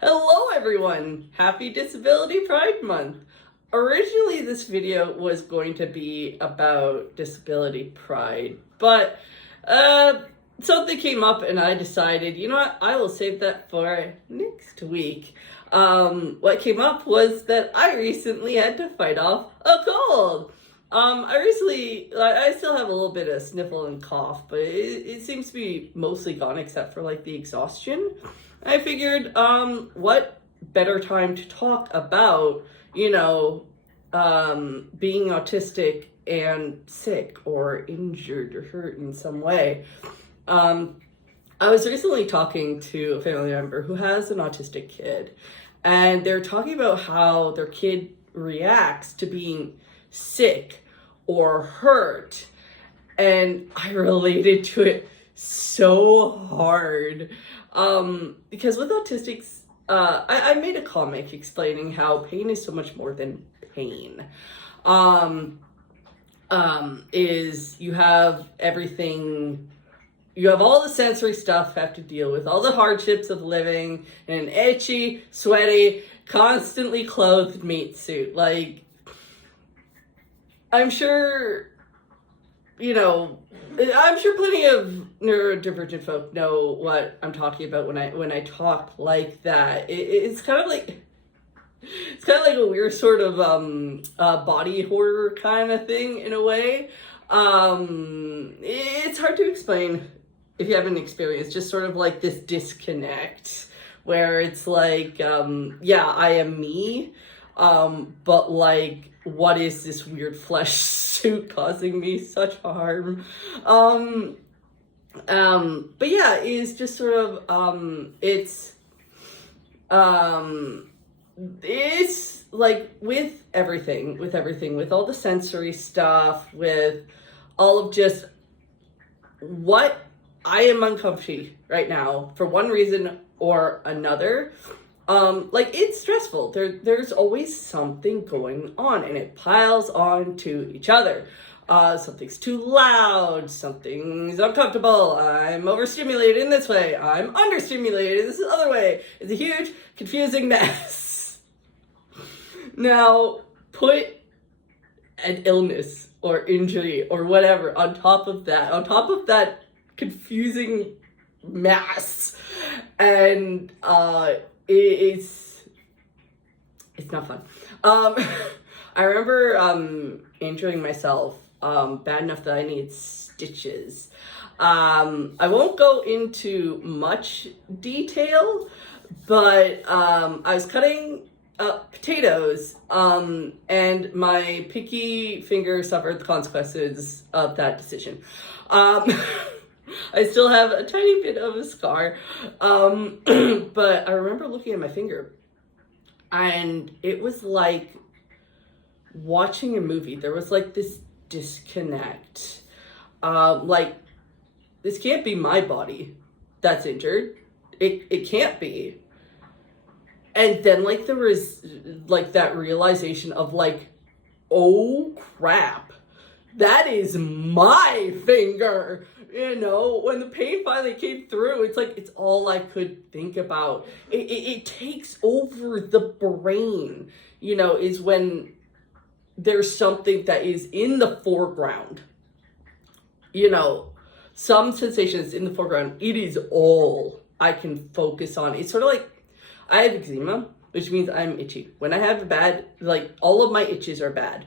Hello everyone! Happy Disability Pride Month! Originally this video was going to be about disability pride, but something came up and I decided, you know what, I will save that for next week. What came up was that I recently had to fight off a cold. I still have a little bit of sniffle and cough, but it seems to be mostly gone except for like the exhaustion. I figured, what better time to talk about, being autistic and sick or injured or hurt in some way. I was recently talking to a family member who has an autistic kid, and they're talking about how their kid reacts to being sick or hurt, and I related to it so hard. Because with autistics, I made a comic explaining how pain is so much more than pain. Is you have everything, you have all the sensory stuff you have to deal with, all the hardships of living in an itchy, sweaty, constantly clothed meat suit. Like, I'm sure plenty of neurodivergent folk know what I'm talking about when I talk like that. It's kind of like a weird sort of body horror kind of thing in a way. It's hard to explain if you haven't experienced just sort of like this disconnect where it's like, I am me, but like, what is this weird flesh suit causing me such harm? But yeah, it's just sort of, it's like with everything, with all the sensory stuff, with all of just what I am uncomfy right now for one reason or another. It's stressful. There's always something going on and it piles on to each other. Something's too loud, something's uncomfortable, I'm overstimulated in this way, I'm understimulated in this other way. It's a huge, confusing mess. Now, put an illness or injury or whatever on top of that confusing mass, and it's not fun. I remember injuring myself bad enough that I need stitches. I won't go into much detail, but I was cutting up potatoes, and my pinky finger suffered the consequences of that decision. I still have a tiny bit of a scar, but I remember looking at my finger, and it was like watching a movie. There was like this disconnect. This can't be my body that's injured. It can't be. And then like there was like that realization of like, oh crap, that is my finger. When the pain finally came through, it's like, it's all I could think about. It takes over the brain, is when there's something that is in the foreground. Some sensations in the foreground, it is all I can focus on. It's sort of like, I have eczema, which means I'm itchy. When I have all of my itches are bad.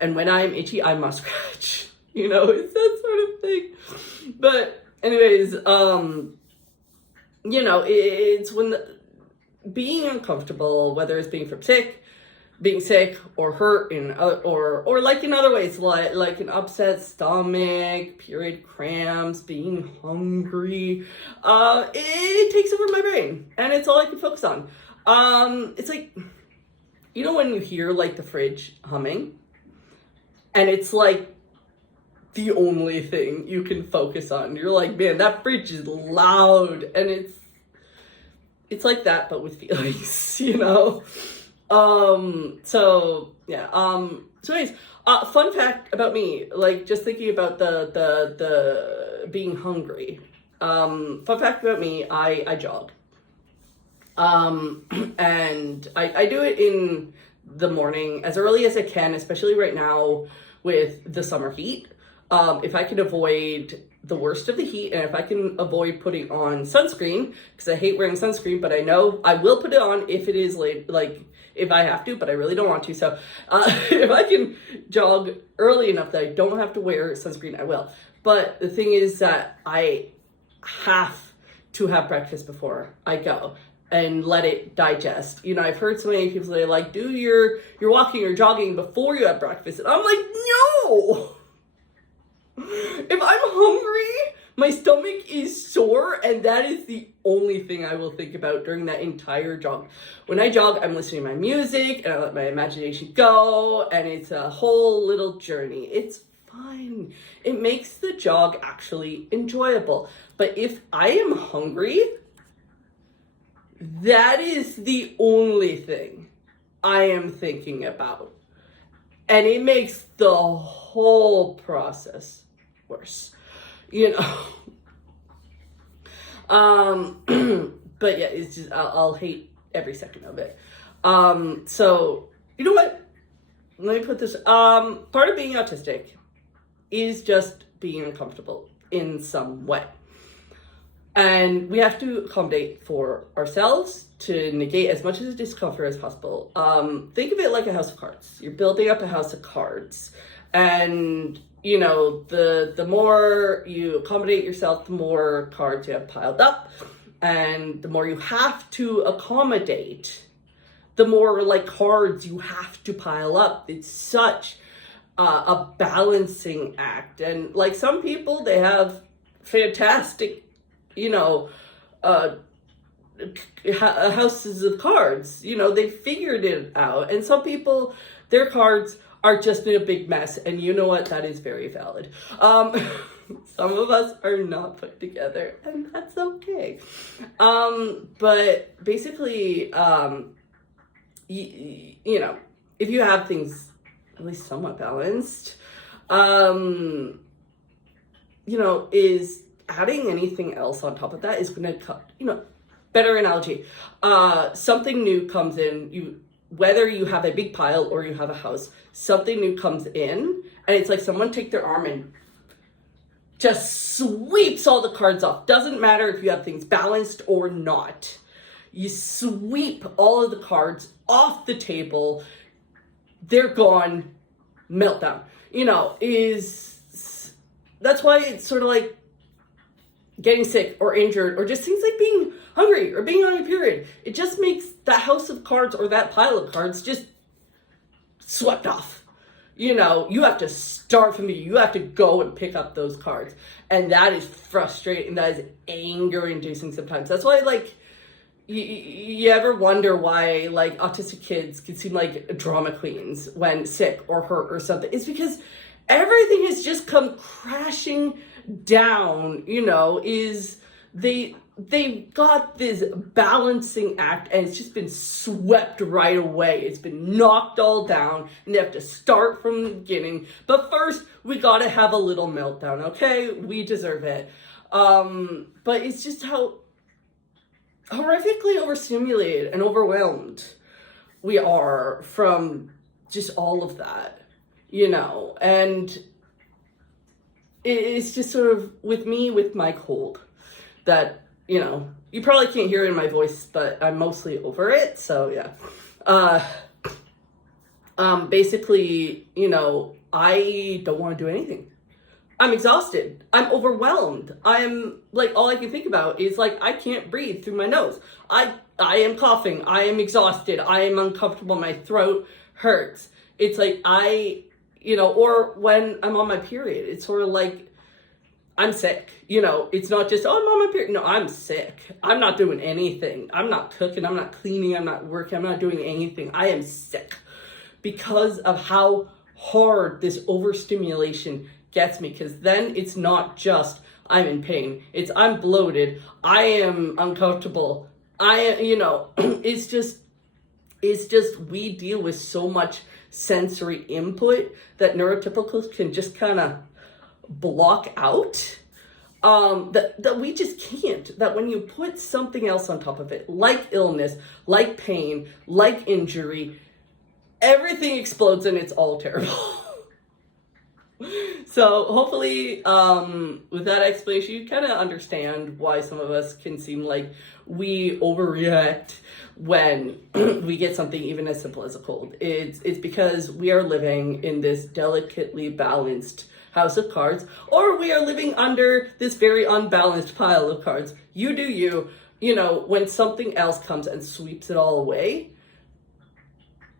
And when I'm itchy, I must scratch. It's that sort of thing. But anyways, it's when being uncomfortable, whether it's being sick or hurt or like in other ways, like an upset stomach, period cramps, being hungry, it takes over my brain and it's all I can focus on. It's like, when you hear like the fridge humming and it's like the only thing you can focus on. You're like, man, that fridge is loud. And it's like that, but with feelings, So anyways, fun fact about me, like just thinking about the being hungry. Fun fact about me, I jog. And I do it in the morning as early as I can, especially right now with the summer heat. If I can avoid the worst of the heat, and if I can avoid putting on sunscreen, because I hate wearing sunscreen, but I know I will put it on if it is late, like if I have to, but I really don't want to. So if I can jog early enough that I don't have to wear sunscreen, I will. But the thing is that I have to have breakfast before I go and let it digest. You know, I've heard so many people say, like, do your walking or jogging before you have breakfast. And I'm like, no! If I'm hungry, my stomach is sore, and that is the only thing I will think about during that entire jog. When I jog, I'm listening to my music, and I let my imagination go, and it's a whole little journey. It's fun. It makes the jog actually enjoyable. But if I am hungry, that is the only thing I am thinking about. And it makes the whole process worse, you know. But yeah, it's just, I'll hate every second of it. So, you know what? Let me put this, part of being autistic is just being uncomfortable in some way. And we have to accommodate for ourselves to negate as much of the discomfort as possible. Think of it like a house of cards. You're building up a house of cards. And, you know, the more you accommodate yourself, the more cards you have piled up. And the more you have to accommodate, the more, like, cards you have to pile up. It's such a balancing act. And, like, some people, they have fantastic, you know, houses of cards. You know, they figured it out. And some people, their cards are just in a big mess. And you know what? That is very valid. Some of us are not put together, and that's okay. But basically, you know, if you have things at least somewhat balanced, you know, is adding anything else on top of that is going to, you know, better analogy. Something new comes in, whether you have a big pile or you have a house, something new comes in, and it's like someone take their arm and just sweeps all the cards off. Doesn't matter if you have things balanced or not. You sweep all of the cards off the table. They're gone. Meltdown. You know, that's why it's sort of like getting sick or injured or just things like being hungry or being on your period. It just makes that house of cards or that pile of cards just swept off. You know, you have to start from the, you have to go and pick up those cards. And that is frustrating. That is anger inducing sometimes. That's why, like, you ever wonder why, like, autistic kids can seem like drama queens when sick or hurt or something? It's because everything has just come crashing down, you know, they got this balancing act and it's just been swept right away. It's been knocked all down and they have to start from the beginning. But first, we gotta have a little meltdown, okay? We deserve it. But it's just how horrifically overstimulated and overwhelmed we are from just all of that, you know? And it's just sort of, with me, with my cold, that, you know, you probably can't hear it in my voice, but I'm mostly over it, so yeah. Basically, you know, I don't want to do anything. I'm exhausted. I'm overwhelmed. I'm, like, all I can think about is, like, I can't breathe through my nose. I am coughing. I am exhausted. I am uncomfortable. My throat hurts. It's like you know, or when I'm on my period, it's sort of like, I'm sick, you know, it's not just, oh, I'm on my period. No, I'm sick. I'm not doing anything. I'm not cooking. I'm not cleaning. I'm not working. I'm not doing anything. I am sick because of how hard this overstimulation gets me. Because then it's not just I'm in pain. It's I'm bloated. I am uncomfortable. You know, it's just we deal with so much sensory input that neurotypicals can just kind of block out. that we just can't, that when you put something else on top of it, like illness, like pain, like injury, everything explodes and it's all terrible. So hopefully, with that explanation, you kind of understand why some of us can seem like we overreact when we get something even as simple as a cold. It's because we are living in this delicately balanced house of cards, or we are living under this very unbalanced pile of cards. You do you. You know, when something else comes and sweeps it all away,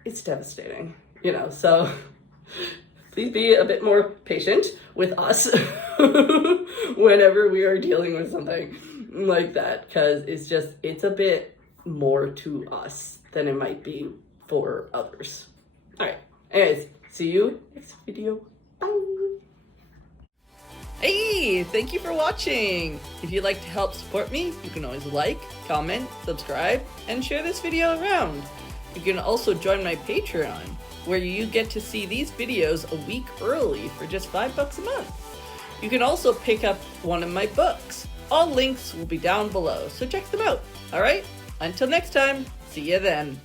it's devastating, you know, so please be a bit more patient with us whenever we are dealing with something like that, because it's a bit more to us than it might be for others. All right, anyways, see you next video. Bye. Hey, thank you for watching. If you'd like to help support me, you can always like, comment, subscribe, and share this video around. You can also join my Patreon, where you get to see these videos a week early for just $5 a month. You can also pick up one of my books. All links will be down below, so check them out. All right, until next time, see you then.